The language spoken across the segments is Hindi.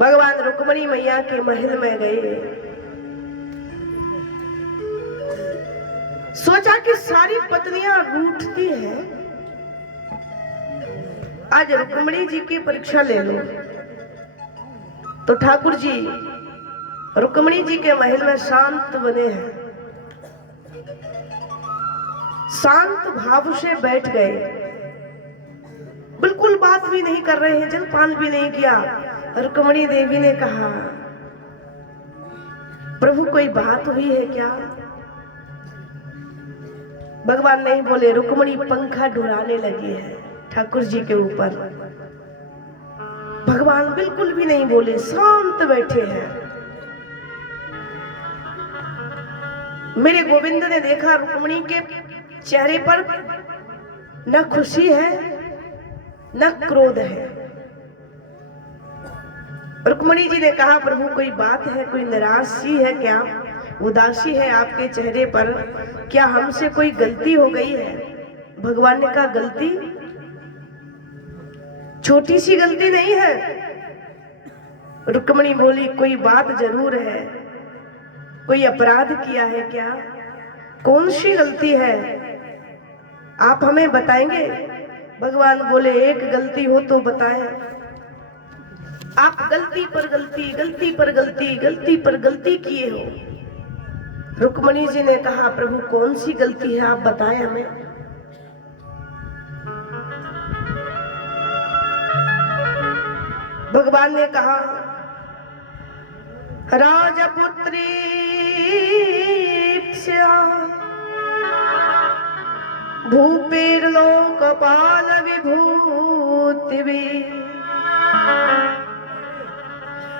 भगवान रुक्मिणी मैया के महल में गए। सोचा कि सारी पत्नियां रूठती हैं, आज रुक्मिणी जी की परीक्षा ले लो। तो ठाकुर जी रुक्मिणी जी के महल में शांत बने हैं, शांत भाव से बैठ गए, बिल्कुल बात भी नहीं कर रहे हैं, जलपान भी नहीं किया। रुक्मिणी देवी ने कहा, प्रभु कोई बात हुई है क्या? भगवान नहीं बोले। रुक्मिणी पंखा डुलाने लगी है ठाकुर जी के ऊपर। भगवान बिल्कुल भी नहीं बोले, शांत बैठे हैं। मेरे गोविंद ने देखा रुक्मिणी के चेहरे पर न खुशी है न क्रोध है। रुक्मिणी जी ने कहा, प्रभु कोई बात है, कोई निराशी है क्या, उदासी है आपके चेहरे पर, क्या हमसे कोई गलती हो गई है? भगवान ने कहा, गलती? छोटी सी गलती नहीं है। रुक्मिणी बोली, कोई बात जरूर है, कोई अपराध किया है क्या? कौन सी गलती है, आप हमें बताएंगे? भगवान बोले, एक गलती हो तो बताएं। आप गलती पर गलती, गलती पर गलती, गलती पर गलती किए हो। रुक्मिणी जी ने कहा, प्रभु कौन सी गलती है, आप बताएं हमें। भगवान ने कहा, राजपुत्री भूपेर लोकपाल विभूति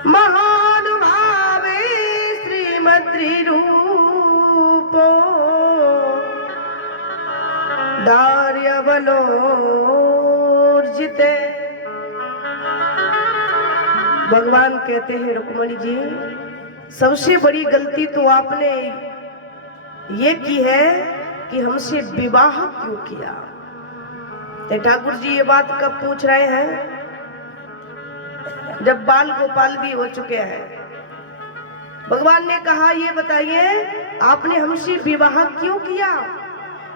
महानुभावे श्रीमद्री रूपो दार्यवलोर्जिते। भगवान कहते हैं, रुक्मिणी जी सबसे बड़ी गलती तो आपने ये की है कि हमसे विवाह क्यों किया। तो ठाकुर जी ये बात कब पूछ रहे हैं? जब बाल गोपाल भी हो चुके हैं। भगवान ने कहा, ये बताइए आपने हमसे विवाह क्यों किया?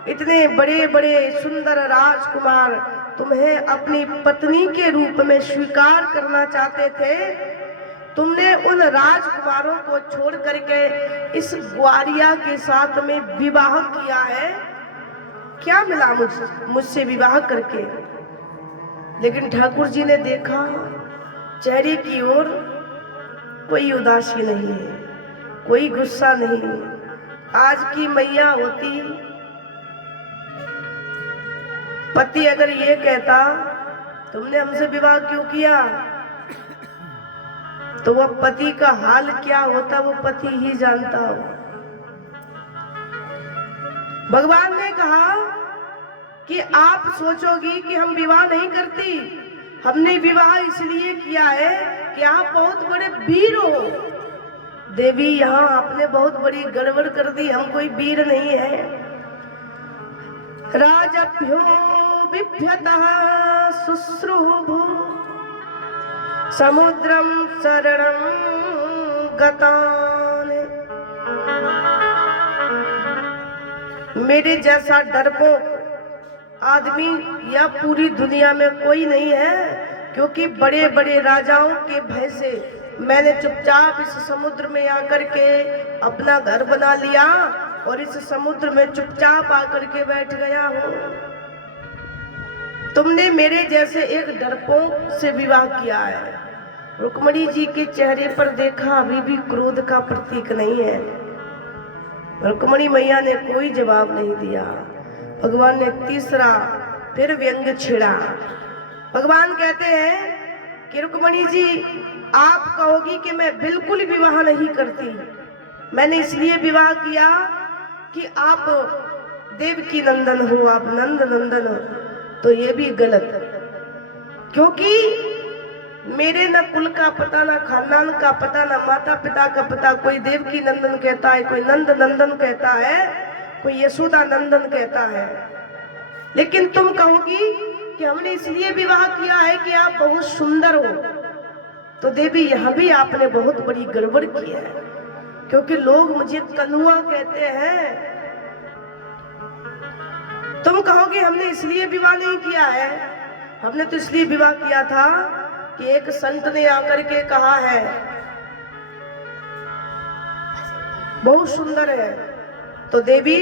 इतने बड़े बड़े सुंदर राजकुमार तुम्हें अपनी पत्नी के रूप में स्वीकार करना चाहते थे, तुमने उन राजकुमारों को छोड़ करके इस ग्वारिया के साथ में विवाह किया है। क्या मिला मुझसे विवाह करके? लेकिन ठाकुर जी ने देखा चेहरे की ओर कोई उदासी नहीं है, कोई गुस्सा नहीं। आज की मैया होती, पति अगर ये कहता तुमने हमसे विवाह क्यों किया, तो वह पति का हाल क्या होता वो पति ही जानता हो। भगवान ने कहा कि आप सोचोगी कि हम विवाह नहीं करती, हमने विवाह इसलिए किया है कि आप बहुत बड़े वीर हो। देवी यहाँ आपने बहुत बड़ी गड़बड़ कर दी, हम कोई वीर नहीं है। राजभ्यो बिभ्यतः शुश्रूभु समुद्रम शरणं गतान। मेरे जैसा डरपोक आदमी या पूरी दुनिया में कोई नहीं है, क्योंकि बड़े बड़े राजाओं के भय से मैंने चुपचाप इस समुद्र में आकर के अपना घर बना लिया और इस समुद्र में चुपचाप आकर के बैठ गया हूँ। तुमने मेरे जैसे एक डरपोक से विवाह किया है। रुक्मिणी जी के चेहरे पर देखा अभी भी क्रोध का प्रतीक नहीं है। रुक्मिणी मैया ने कोई जवाब नहीं दिया। भगवान ने तीसरा फिर व्यंग छेड़ा। भगवान कहते हैं कि रुक्मिणी जी आप कहोगी कि मैं बिल्कुल विवाह नहीं करती, मैंने इसलिए विवाह किया कि आप देवकी नंदन हो, आप नंद नंदन हो, तो ये भी गलत, क्योंकि मेरे न कुल का पता, न खानदान का पता, न माता पिता का पता। कोई देवकी नंदन कहता है, कोई नंद नंदन कहता है, कोई यशोदा नंदन कहता है। लेकिन तुम कहोगी कि हमने इसलिए विवाह किया है कि आप बहुत सुंदर हो, तो देवी यहां भी आपने बहुत बड़ी गड़बड़ की है, क्योंकि लोग मुझे कनुआ कहते हैं। तुम कहोगे हमने इसलिए विवाह नहीं किया है। हमने तो इसलिए विवाह किया था कि एक संत ने आकर के कहा है, बहुत सुंदर है। तो देवी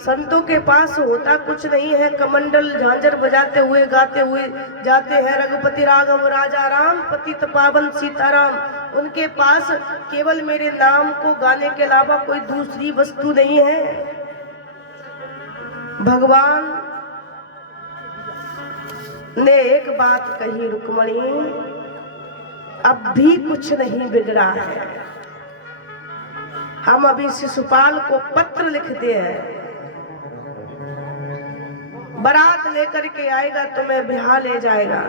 संतों के पास होता कुछ नहीं है, कमंडल झांझर बजाते हुए गाते हुए जाते हैं, रघुपति राघव राजा राम पतित पावन सीताराम। उनके पास केवल मेरे नाम को गाने के अलावा कोई दूसरी वस्तु नहीं है। भगवान ने एक बात कही, रुक्मणी अब भी कुछ नहीं बिगड़ा है। हम अभी शिशुपाल को पत्र लिखते हैं, बारात लेकर के आएगा, तुम्हें बिहार ले जाएगा।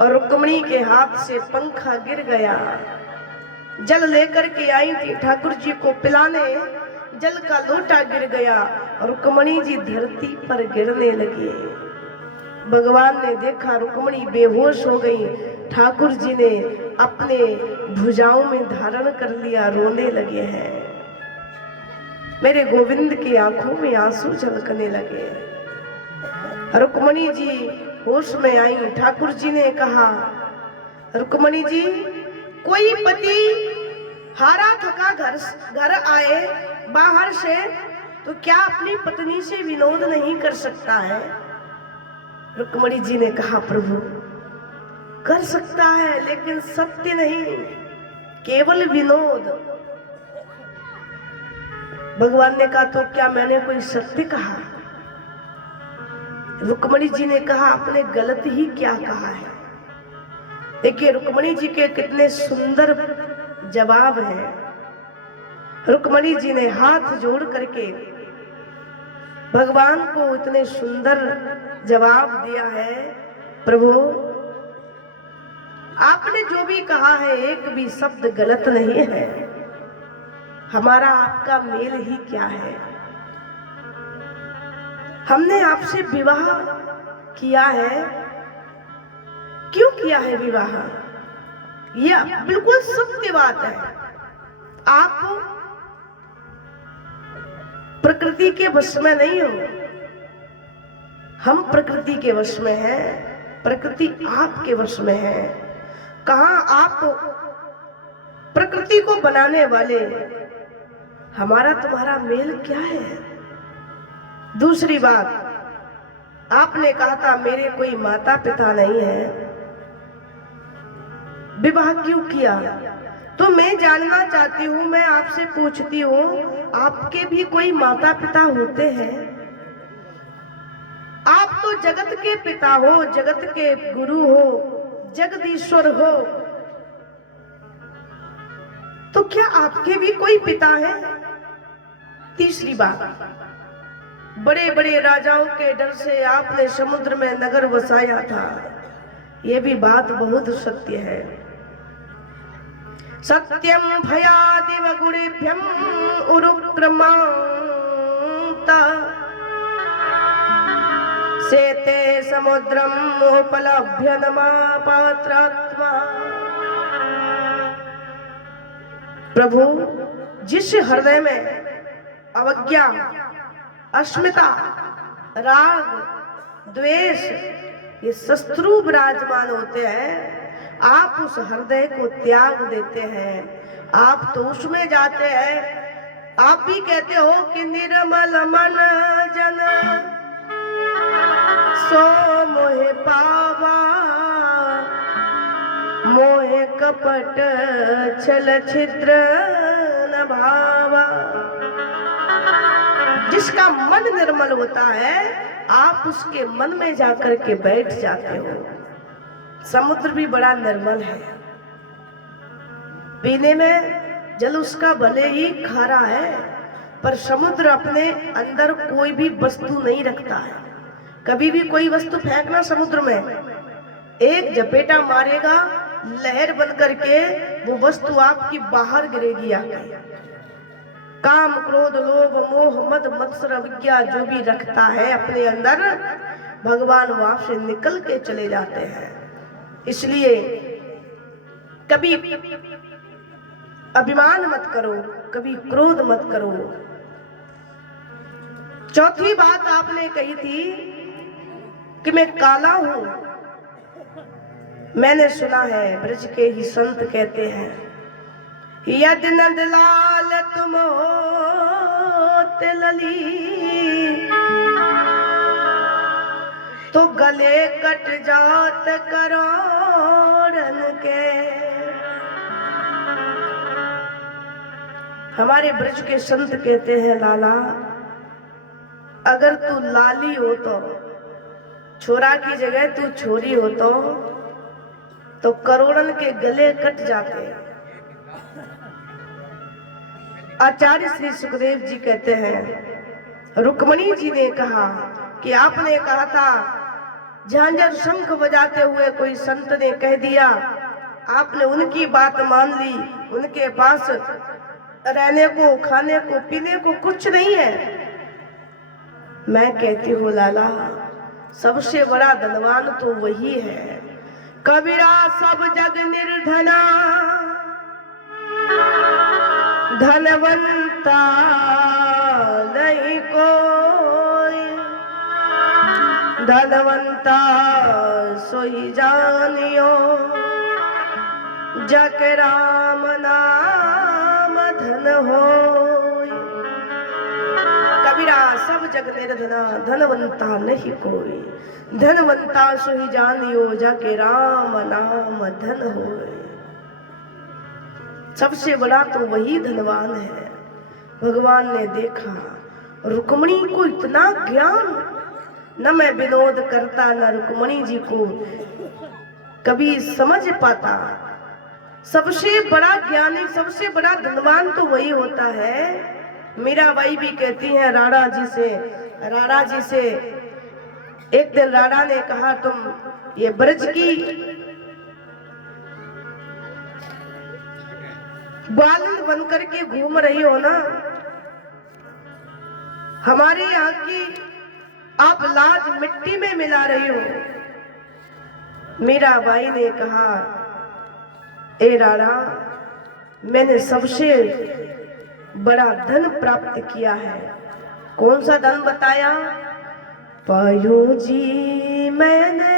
और रुक्मणी के हाथ से पंखा गिर गया। जल लेकर के आई थी ठाकुर जी को पिलाने, जल का लोटा गिर गया और रुक्मणी जी धरती पर गिरने लगी। भगवान ने देखा रुक्मणी बेहोश हो गई। ठाकुर जी ने अपने भुजाओं में धारण कर लिया, रोने लगे हैं। मेरे गोविंद की आंखों में आंसू झलकने लगे। रुक्मणी जी होश में आई। ठाकुर जी ने कहा, रुक्मणी जी, कोई पति हारा थका घर आए बाहर से तो क्या अपनी पत्नी से विनोद नहीं कर सकता है? रुक्मणी जी ने कहा, प्रभु कर सकता है, लेकिन सत्य नहीं, केवल विनोद। भगवान ने कहा, तो क्या मैंने कोई सत्य कहा? रुक्मणी जी ने कहा, आपने गलत ही क्या कहा है। देखिए रुक्मणी जी के कितने सुंदर जवाब है। रुक्मणी जी ने हाथ जोड़ करके भगवान को इतने सुंदर जवाब दिया है, प्रभु आपने जो भी कहा है एक भी शब्द गलत नहीं है। हमारा आपका मेल ही क्या है। हमने आपसे विवाह किया है। क्यों किया है विवाह? यह बिल्कुल सत्य बात है। आप प्रकृति के वश में नहीं हो, हम प्रकृति के वश में हैं, प्रकृति आपके वश में है। कहां आप प्रकृति को बनाने वाले, हमारा तुम्हारा मेल क्या है? दूसरी बात, आपने कहा था मेरे कोई माता पिता नहीं है, विवाह क्यों किया? तो मैं जानना चाहती हूँ, मैं आपसे पूछती हूँ, आपके भी कोई माता पिता होते हैं? आप तो जगत के पिता हो, जगत के गुरु हो, जगदीश्वर हो, तो क्या आपके भी कोई पिता है? तीसरी बात, बड़े बड़े राजाओं के डर से आपने समुद्र में नगर बसाया था, ये भी बात बहुत सत्य है। सत्यम भयादिव गुणेभ्यम उरुक्रमांत सेते समुद्रम उपलभ्य नमापात्रात्मा। प्रभु जिस हृदय में अवज्ञा, अस्मिता, राग, द्वेष ये शत्रु विराजमान होते हैं, आप उस हृदय को त्याग देते हैं, आप तो उसमें जाते हैं। आप भी कहते हो कि निर्मल मन जन सो मोहे पावा, मोहे कपट छल छिद्र न भावा। जिसका मन निर्मल होता है, आप उसके मन में जाकर के बैठ जाते हो। समुद्र भी बड़ा निर्मल है, पीने में जल उसका भले ही खारा है, पर समुद्र अपने अंदर कोई भी वस्तु नहीं रखता है। कभी भी कोई वस्तु फेंकना समुद्र में, एक झपेटा मारेगा, लहर बन करके वो वस्तु आपकी बाहर गिरेगी आके। काम, क्रोध, लोभ, मोह, मद, मत्सर, अविद्या जो भी रखता है अपने अंदर, भगवान वहां से निकल के चले जाते हैं। इसलिए कभी अभिमान मत करो, कभी क्रोध मत करो। चौथी बात आपने कही थी कि मैं काला हूं। मैंने सुना है, ब्रज के ही संत कहते हैं, यदि नंद लाल तुम होत लली, तो गले कट जात करोड़न के। हमारे ब्रज के संत कहते हैं, लाला अगर तू लाली हो तो, छोरा की जगह तू छोरी हो तो करोड़न के गले कट जाते। आचार्य श्री सुखदेव जी कहते हैं, रुक्मणी जी ने कहा कि आपने कहा था झांझर शंख बजाते हुए कोई संत ने कह दिया, आपने उनकी बात मान ली, उनके पास रहने को, खाने को, पीने को कुछ नहीं है। मैं कहती हूँ लाला, सबसे बड़ा धनवान तो वही है। कबीरा सब जग निर्धना, धनवंता नहीं कोई, धनवंता सोई जानियो, जग राम नाम धन होय। कबीरा सब जग निर्धना, धनवंता नहीं कोई, धनवंता सोई जानियो, जाके राम नाम धन होय। सबसे बड़ा तो वही धनवान है। भगवान ने देखा रुक्मणी को इतना ज्ञान, न मैं विनोद करता न रुक्मणी जी को कभी समझ पाता। सबसे बड़ा ज्ञानी, सबसे बड़ा धनवान तो वही होता है। मीराबाई भी कहती हैं राणा जी से एक दिन राणा ने कहा, तुम ये ब्रज की ग्वालिन बन करके घूम रही हो ना, हमारे यहाँ की आप लाज मिट्टी में मिला रही हो। मीराबाई ने कहा, ए राणा, मैंने सबसे बड़ा धन प्राप्त किया है। कौन सा धन बताया? पायो जी मैंने